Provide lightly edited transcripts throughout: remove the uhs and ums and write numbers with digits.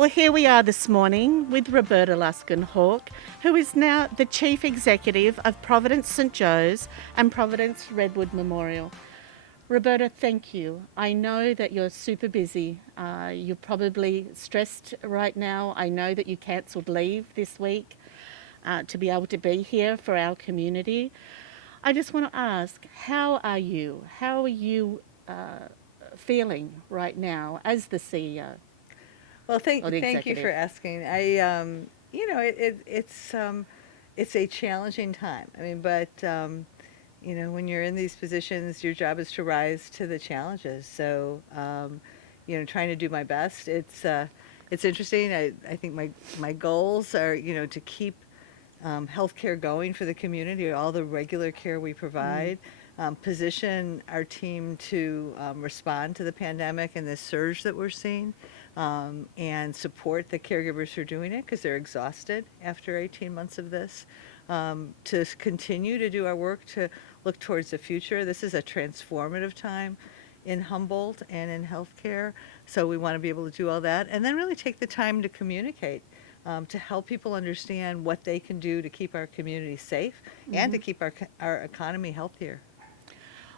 Well, here we are this morning with Roberta Luskin-Hawk, who is now the Chief Executive of Providence St Joe's and Providence Redwood Memorial. Roberta, thank you. I know that you're super busy. You're probably stressed right now. I know that you cancelled leave this week to be able to be here for our community. I just want to ask, how are you? How are you feeling right now as the CEO? Well, thank Or the thank you for executive? asking. It's a challenging time. I mean, but when you're in these positions, your job is to rise to the challenges. So, trying to do my best. It's interesting. I think my goals are, to keep healthcare going for the community, all the regular care we provide. Position our team to respond to the pandemic and the surge that we're seeing, and support the caregivers who are doing it because they're exhausted after 18 months of this. To continue to do our work to look towards the future. This is a transformative time in Humboldt and in healthcare, so we want to be able to do all that, and then really take the time to communicate. To help people understand what they can do to keep our community safe and to keep our economy healthier.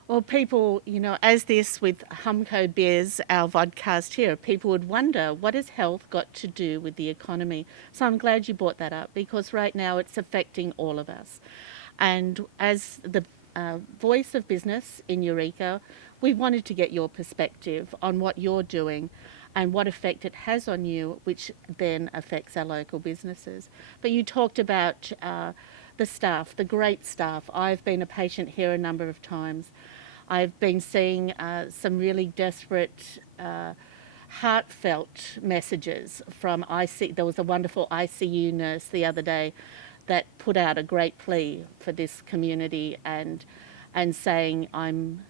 Well, people, as this with HumCo Biz, our vodcast here, people would wonder, what has health got to do with the economy? So I'm glad you brought that up because right now it's affecting all of us. And as the voice of business in Eureka, we wanted to get your perspective on what you're doing and what effect it has on you, which then affects our local businesses. But you talked about the staff, the great staff. I've been a patient here a number of times. I've been seeing some really desperate, heartfelt messages from IC. There was a wonderful ICU nurse the other day that put out a great plea for this community and saying, I'm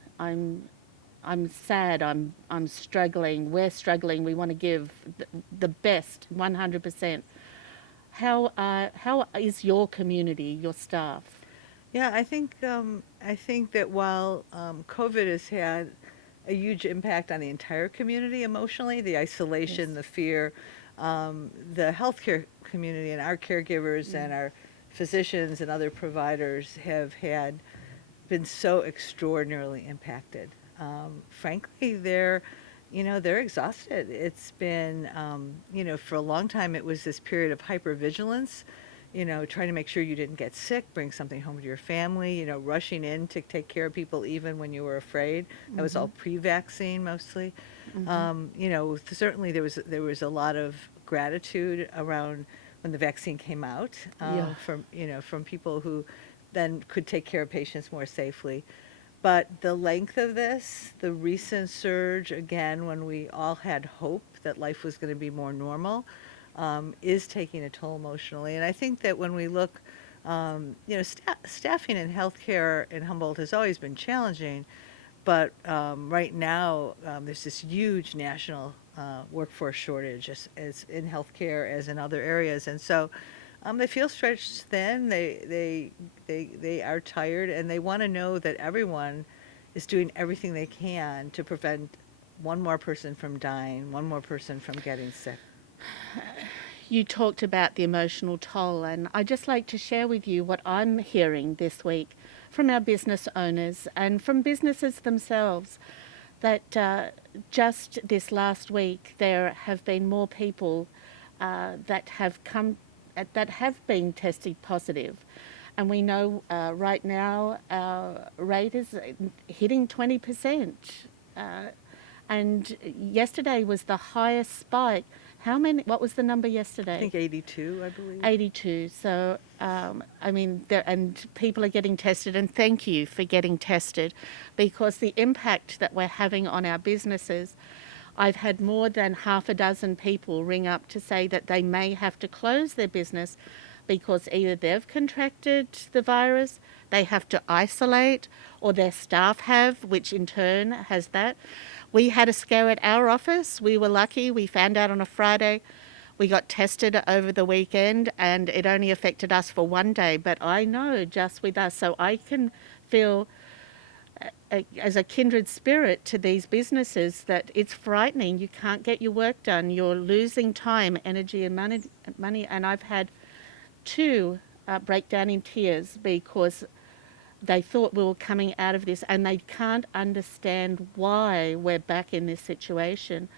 sad, I'm struggling, we're struggling, we want to give the best, 100%. How is your community, your staff? Yeah, I think that while COVID has had a huge impact on the entire community emotionally, the isolation, Yes. the fear, the healthcare community and our caregivers and our physicians and other providers have been so extraordinarily impacted. Frankly, they're exhausted. It's been, for a long time it was this period of hypervigilance, trying to make sure you didn't get sick, bring something home to your family, rushing in to take care of people even when you were afraid. That was all pre-vaccine mostly. Certainly there was a lot of gratitude around when the vaccine came out, Yeah. from people who then could take care of patients more safely. But the length of this, the recent surge, again, when we all had hope that life was going to be more normal, is taking a toll emotionally. And I think that when we look, staffing in healthcare in Humboldt has always been challenging, but right now there's this huge national workforce shortage as in healthcare as in other areas. And so they feel stretched thin. They are tired, and they want to know that everyone is doing everything they can to prevent one more person from dying, one more person from getting sick. You talked about the emotional toll, and I'd just like to share with you what I'm hearing this week from our business owners and from businesses themselves, that just this last week there have been more people that have been tested positive. And we know right now our rate is hitting 20%. And yesterday was the highest spike. What was the number yesterday? I think 82, I believe. 82. So, and people are getting tested, and thank you for getting tested, because the impact that we're having on our businesses, I've had more than half a dozen people ring up to say that they may have to close their business because either they've contracted the virus, they have to isolate, or their staff have, which in turn has that. We had a scare at our office. We were lucky. We found out on a Friday. We got tested over the weekend, and it only affected us for one day. But I know just with us, so I can feel as a kindred spirit to these businesses that it's frightening. You can't get your work done. You're losing time, energy, and money. And I've had two break down in tears because they thought we were coming out of this and they can't understand why we're back in this situation.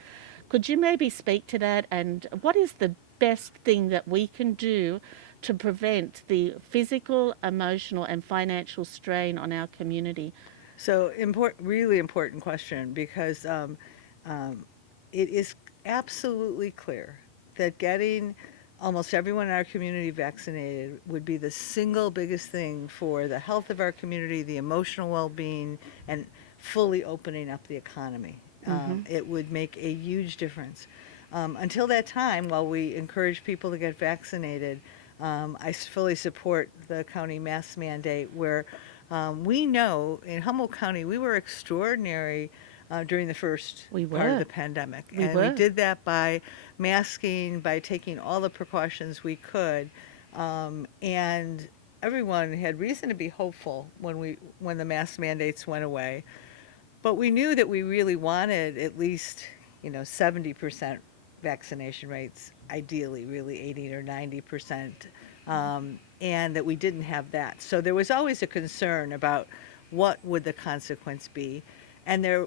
Could you maybe speak to that, and what is the best thing that we can do to prevent the physical, emotional and financial strain on our community? So really important question, because it is absolutely clear that getting almost everyone in our community vaccinated would be the single biggest thing for the health of our community, the emotional well-being, and fully opening up the economy. It would make a huge difference. Until that time, while we encourage people to get vaccinated, I fully support the county mask mandate, where we know in Humboldt County we were extraordinary during the first part of the pandemic. We did that by masking, by taking all the precautions we could. And everyone had reason to be hopeful when the mask mandates went away. But we knew that we really wanted at least 70% vaccination rates, ideally really 80 or 90%, and that we didn't have that. So there was always a concern about what would the consequence be, and there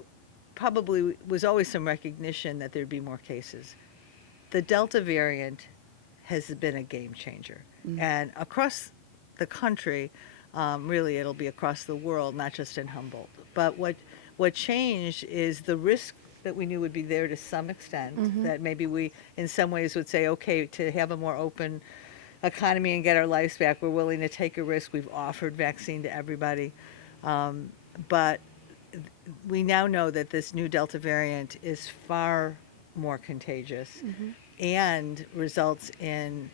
probably was always some recognition that there'd be more cases. The Delta variant has been a game changer, and across the country, really it'll be across the world, not just in Humboldt. But what changed is the risk that we knew would be there to some extent, that maybe we in some ways would say, okay, to have a more open economy and get our lives back, we're willing to take a risk. We've offered vaccine to everybody. But we now know that this new Delta variant is far more contagious and results in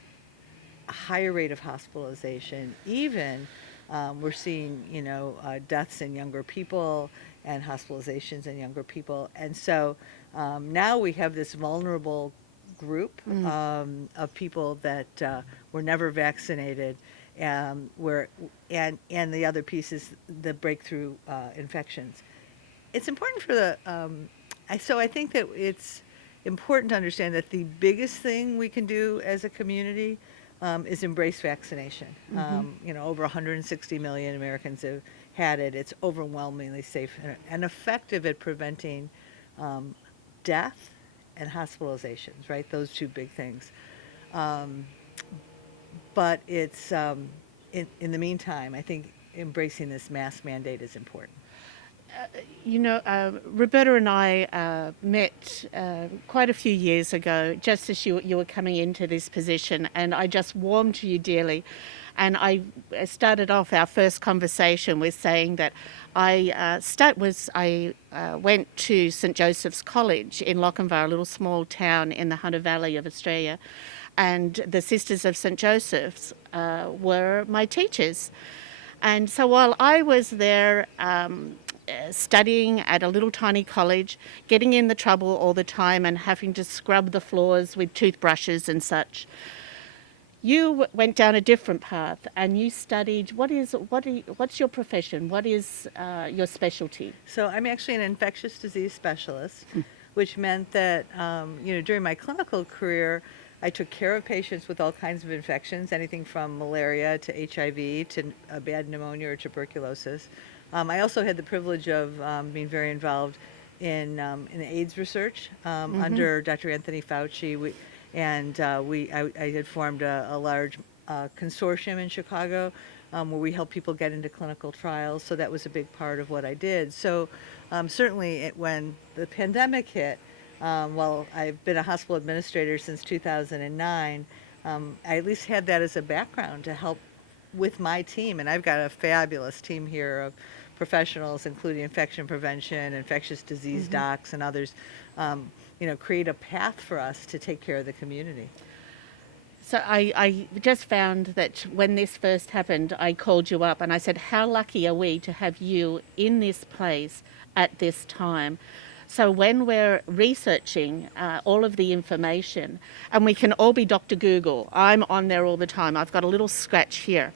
a higher rate of hospitalization. Even we're seeing, deaths in younger people and hospitalizations in younger people. And so now we have this vulnerable group of people that were never vaccinated, and the other piece is the breakthrough infections. It's important for the, so I think that it's important to understand that the biggest thing we can do as a community is embrace vaccination. Over 160 million Americans have had it. It's overwhelmingly safe and effective at preventing death and hospitalizations, right? Those two big things. But it's, in the meantime, I think embracing this mask mandate is important. Roberta and I met quite a few years ago, just as you were coming into this position, and I just warmed to you dearly. And I started off our first conversation with saying that I went to St Joseph's College in Lochinvar, a little small town in the Hunter Valley of Australia, and the Sisters of St Joseph's were my teachers. And so while I was there studying at a little tiny college, getting in the trouble all the time and having to scrub the floors with toothbrushes and such, you went down a different path and you studied. What's your profession? What is your specialty? So I'm actually an infectious disease specialist, which meant that during my clinical career, I took care of patients with all kinds of infections, anything from malaria to HIV to bad pneumonia or tuberculosis. I also had the privilege of being very involved in AIDS research under Dr. Anthony Fauci. I had formed a large consortium in Chicago where we help people get into clinical trials. So that was a big part of what I did. So certainly when the pandemic hit, well, I've been a hospital administrator since 2009. I at least had that as a background to help with my team. And I've got a fabulous team here of professionals, including infection prevention, infectious disease docs, and others, create a path for us to take care of the community. So I just found that when this first happened, I called you up and I said, how lucky are we to have you in this place at this time? So when we're researching all of the information, and we can all be Dr. Google, I'm on there all the time, I've got a little scratch here.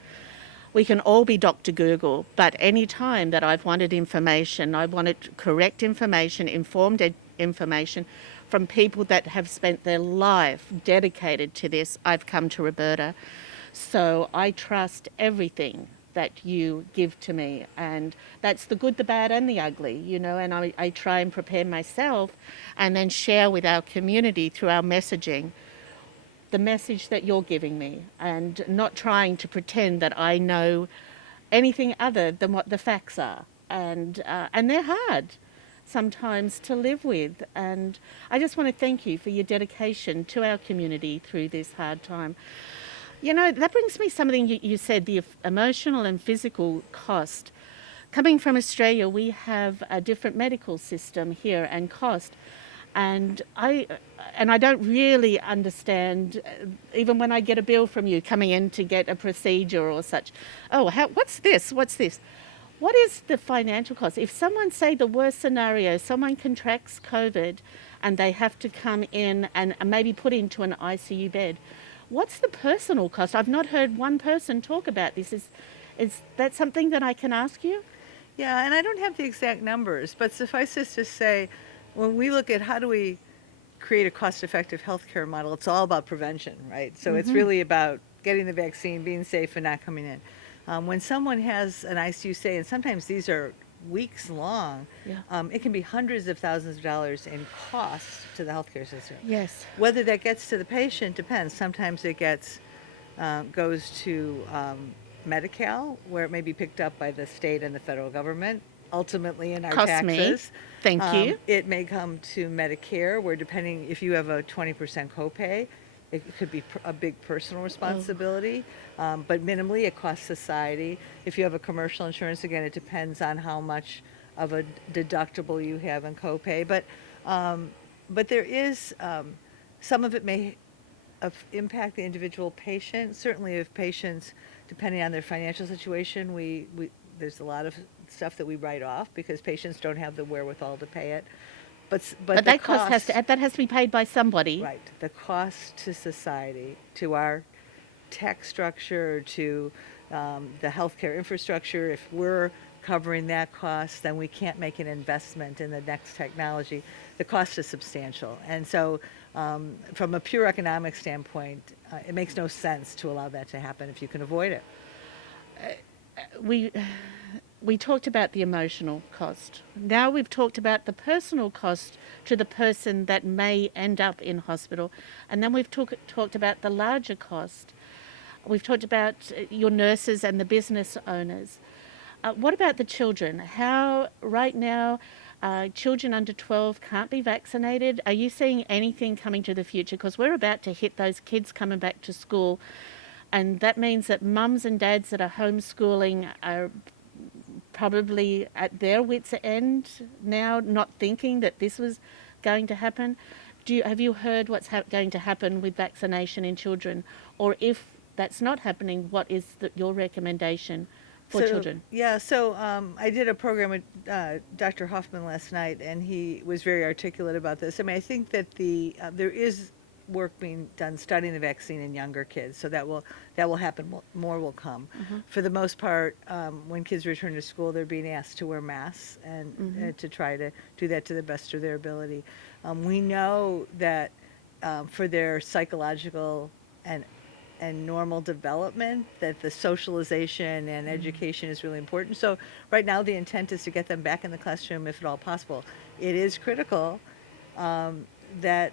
we can all be Dr. Google, but any time that I've wanted information, I wanted correct information, informed information from people that have spent their life dedicated to this, I've come to Roberta. So I trust everything that you give to me, and that's the good, the bad and the ugly, and I try and prepare myself and then share with our community through our messaging the message that you're giving me, and not trying to pretend that I know anything other than what the facts are. And they're hard sometimes to live with. And I just want to thank you for your dedication to our community through this hard time. That brings me something you said, the emotional and physical cost. Coming from Australia, we have a different medical system here and cost. And I don't really understand, even when I get a bill from you coming in to get a procedure or such. Oh, what's this? What's this? What is the financial cost? If someone, say the worst scenario, someone contracts COVID and they have to come in and maybe put into an ICU bed, what's the personal cost? I've not heard one person talk about this. Is that something that I can ask you? Yeah, and I don't have the exact numbers, but suffice it to say, when we look at how do we create a cost-effective healthcare model, it's all about prevention, right? So it's really about getting the vaccine, being safe, and not coming in. When someone has an ICU stay, and sometimes these are weeks long, it can be hundreds of thousands of dollars in cost to the healthcare system. Yes. Whether that gets to the patient depends. Sometimes it goes to Medi-Cal, where it may be picked up by the state and the federal government, ultimately in our Cost me. taxes. Thank you. It may come to Medicare, where depending, if you have a 20% copay, it could be a big personal responsibility, but minimally it costs society. If you have a commercial insurance, again, it depends on how much of a deductible you have in copay. But there is, some of it may impact the individual patient. Certainly if patients, depending on their financial situation, there's a lot of stuff that we write off because patients don't have the wherewithal to pay it. But that cost has to be paid by somebody. Right. The cost to society, to our tech structure, to the healthcare infrastructure, if we're covering that cost, then we can't make an investment in the next technology. The cost is substantial. And so from a pure economic standpoint, it makes no sense to allow that to happen if you can avoid it. We talked about the emotional cost. Now we've talked about the personal cost to the person that may end up in hospital. And then we've talked about the larger cost. We've talked about your nurses and the business owners. What about the children? How right now children under 12 can't be vaccinated? Are you seeing anything coming to the future? Because we're about to hit those kids coming back to school. And that means that mums and dads that are homeschooling are probably at their wits' end now, not thinking that this was going to happen. Have you heard what's going to happen with vaccination in children? Or if that's not happening, what is your recommendation for children? Yeah, so I did a program with Dr. Hoffman last night, and he was very articulate about this. I mean, I think that there is work being done studying the vaccine in younger kids, so that will happen. More will come. For the most part, when kids return to school, they're being asked to wear masks and to try to do that to the best of their ability. We know that for their psychological and normal development, that the socialization and education is really important. So right now the intent is to get them back in the classroom if at all possible. It is critical that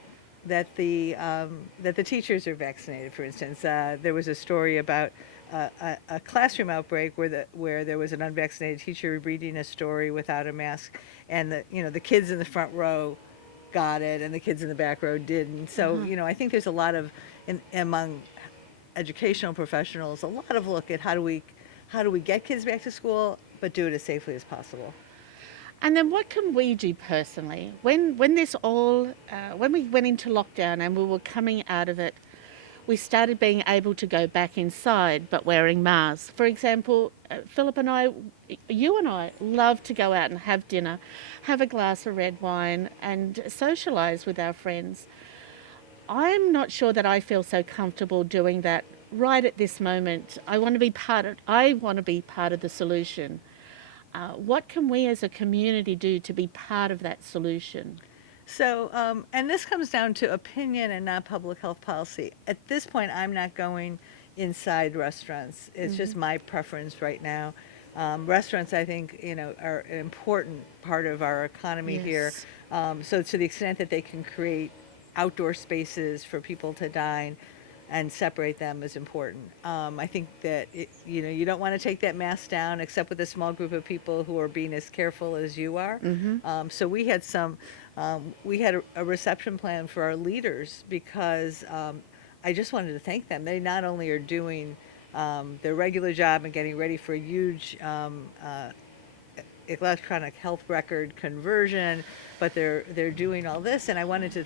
the teachers are vaccinated. For instance, there was a story about a classroom outbreak where there was an unvaccinated teacher reading a story without a mask, and the kids in the front row got it and the kids in the back row didn't. So I think there's a lot of among educational professionals, a lot of look at how do we get kids back to school, but do it as safely as possible. And then what can we do personally? When we went into lockdown and we were coming out of it, we started being able to go back inside but wearing masks. For example, Philip and I, you and I, love to go out and have dinner, have a glass of red wine and socialise with our friends. I'm not sure that I feel so comfortable doing that right at this moment, I want to be part of the solution. What can we as a community do to be part of that solution? So, and this comes down to opinion and not public health policy. At this point, I'm not going inside restaurants. It's just my preference right now. Restaurants, I think, are an important part of our economy here. Yes. So to the extent that they can create outdoor spaces for people to dine and separate them is important. I think that you don't want to take that mask down except with a small group of people who are being as careful as you are. So we had a reception plan for our leaders because I just wanted to thank them. They not only are doing their regular job and getting ready for a huge electronic health record conversion, but they're doing all this, and I wanted to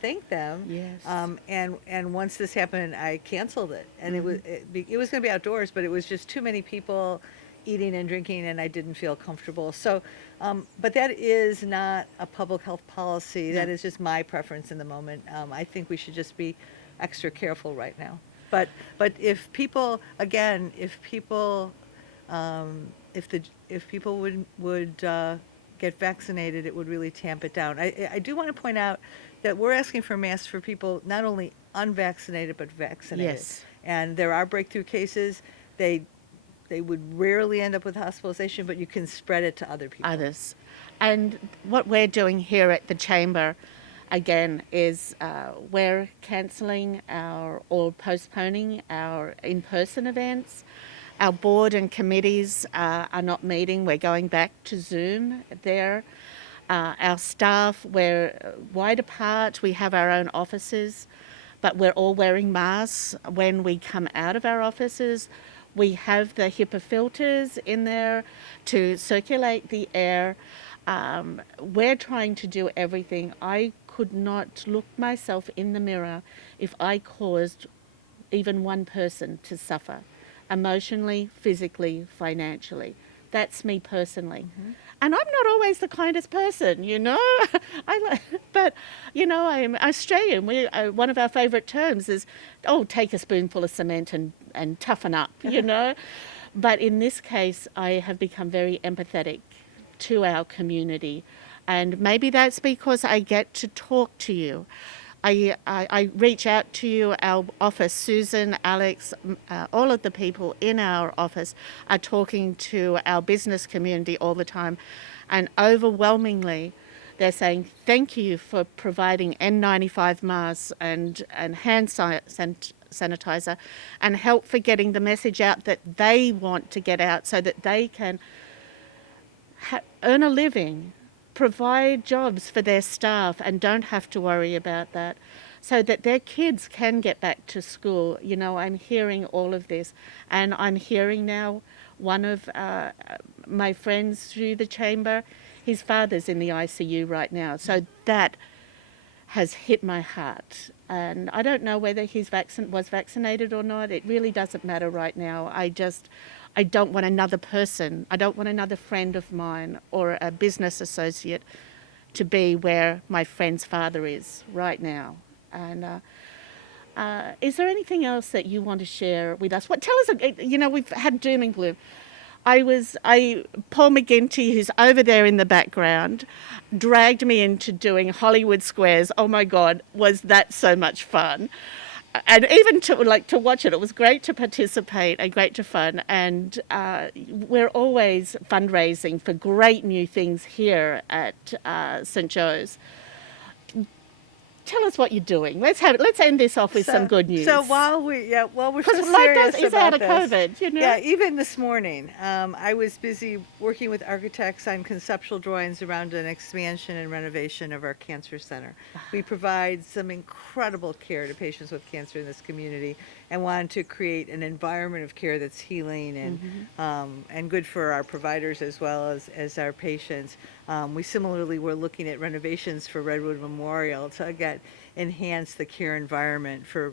thank them. Yes. And once this happened, I canceled it, and it was going to be outdoors, but it was just too many people eating and drinking, and I didn't feel comfortable. So, but that is not a public health policy. That is just my preference in the moment. I think we should just be extra careful right now. But if people, again, if people would get vaccinated, it would really tamp it down. I do want to point out that we're asking for masks for people not only unvaccinated but vaccinated. Yes. And there are breakthrough cases. They would rarely end up with hospitalization, but you can spread it to other people. Others. And what we're doing here at the Chamber, again, is we're cancelling or postponing our in-person events. Our board and committees are not meeting. We're going back to Zoom there. Our staff, we're wide apart. We have our own offices, but we're all wearing masks when we come out of our offices. We have the HEPA filters in there to circulate the air. We're trying to do everything. I could not look myself in the mirror if I caused even one person to suffer, emotionally, physically, financially. That's me personally. And I'm not always the kindest person, but, I'm Australian. One of our favourite terms is, take a spoonful of cement and toughen up, But in this case, I have become very empathetic to our community. And maybe that's because I get to talk to you. I reach out to you, our office, Susan, Alex, all of the people in our office are talking to our business community all the time. And overwhelmingly, they're saying, thank you for providing N95 masks and hand sanitizer and help for getting the message out that they want to get out so that they can earn a living, provide jobs for their staff and don't have to worry about that, so that their kids can get back to school. I'm hearing all of this, and I'm hearing now one of my friends through the chamber, his father's in the ICU right now, so that has hit my heart. And I don't know whether he was vaccinated or not. It really doesn't matter right now. I don't want another person, I don't want another friend of mine or a business associate to be where my friend's father is right now. And is there anything else that you want to share with us? Tell us, we've had doom and gloom. Paul McGinty, who's over there in the background, dragged me into doing Hollywood Squares. Oh my God, was that so much fun. And even to watch it, it was great to participate and great to fun. And we're always fundraising for great new things here at St. Joe's. Tell us what you're doing. Let's end this off with some good news. So while we're so life serious is about out of this, COVID, Yeah, even this morning, I was busy working with architects on conceptual drawings around an expansion and renovation of our cancer center. We provide some incredible care to patients with cancer in this community, and wanted to create an environment of care that's healing and good for our providers as well as our patients. We similarly were looking at renovations for Redwood Memorial to again enhance the care environment for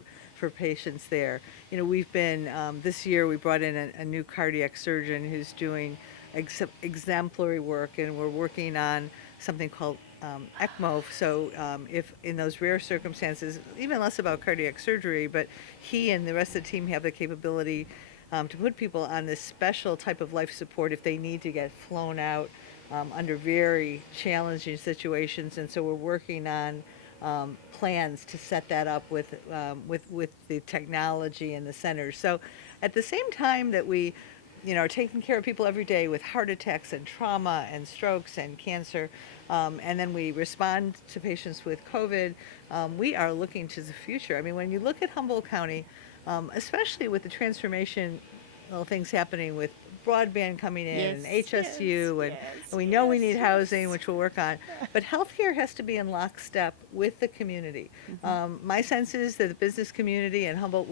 patients there. We've been this year we brought in a new cardiac surgeon who's doing exemplary work, and we're working on something called ECMO. So if in those rare circumstances, even less about cardiac surgery, but he and the rest of the team have the capability to put people on this special type of life support if they need to get flown out under very challenging situations. And so we're working on plans to set that up with the technology and the centers. So at the same time that we are taking care of people every day with heart attacks and trauma and strokes and cancer, and then we respond to patients with COVID, we are looking to the future. I mean, when you look at Humboldt County, especially with the transformation things happening with broadband coming in and HSU, and we know we need housing, which we'll work on. But healthcare has to be in lockstep with the community. My sense is that the business community and Humboldt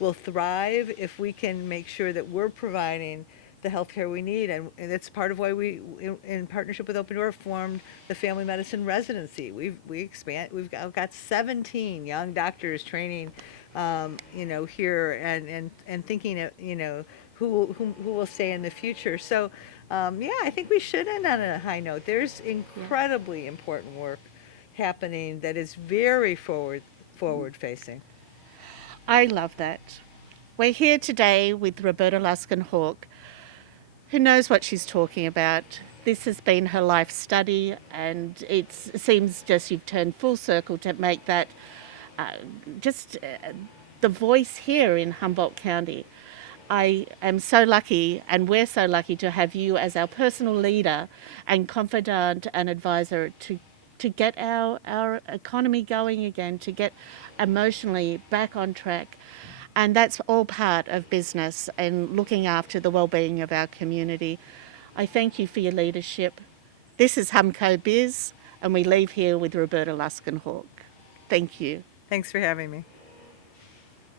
will thrive if we can make sure that we're providing the healthcare we need, and it's part of why we, in partnership with Open Door, formed the Family Medicine Residency. We've got 17 young doctors training, here and thinking, who will stay in the future. So, I think we should end on a high note. There's incredibly important work happening that is very forward facing. I love that. We're here today with Roberta Luskin-Hawk, who knows what she's talking about. This has been her life study, and it seems just you've turned full circle to make that the voice here in Humboldt County. I am so lucky, and we're so lucky to have you as our personal leader and confidant and advisor to get our economy going again, to get emotionally back on track. And that's all part of business and looking after the well-being of our community. I thank you for your leadership. This is HumCo Biz, and we leave here with Roberta Luskin-Hawk. Thank you. Thanks for having me.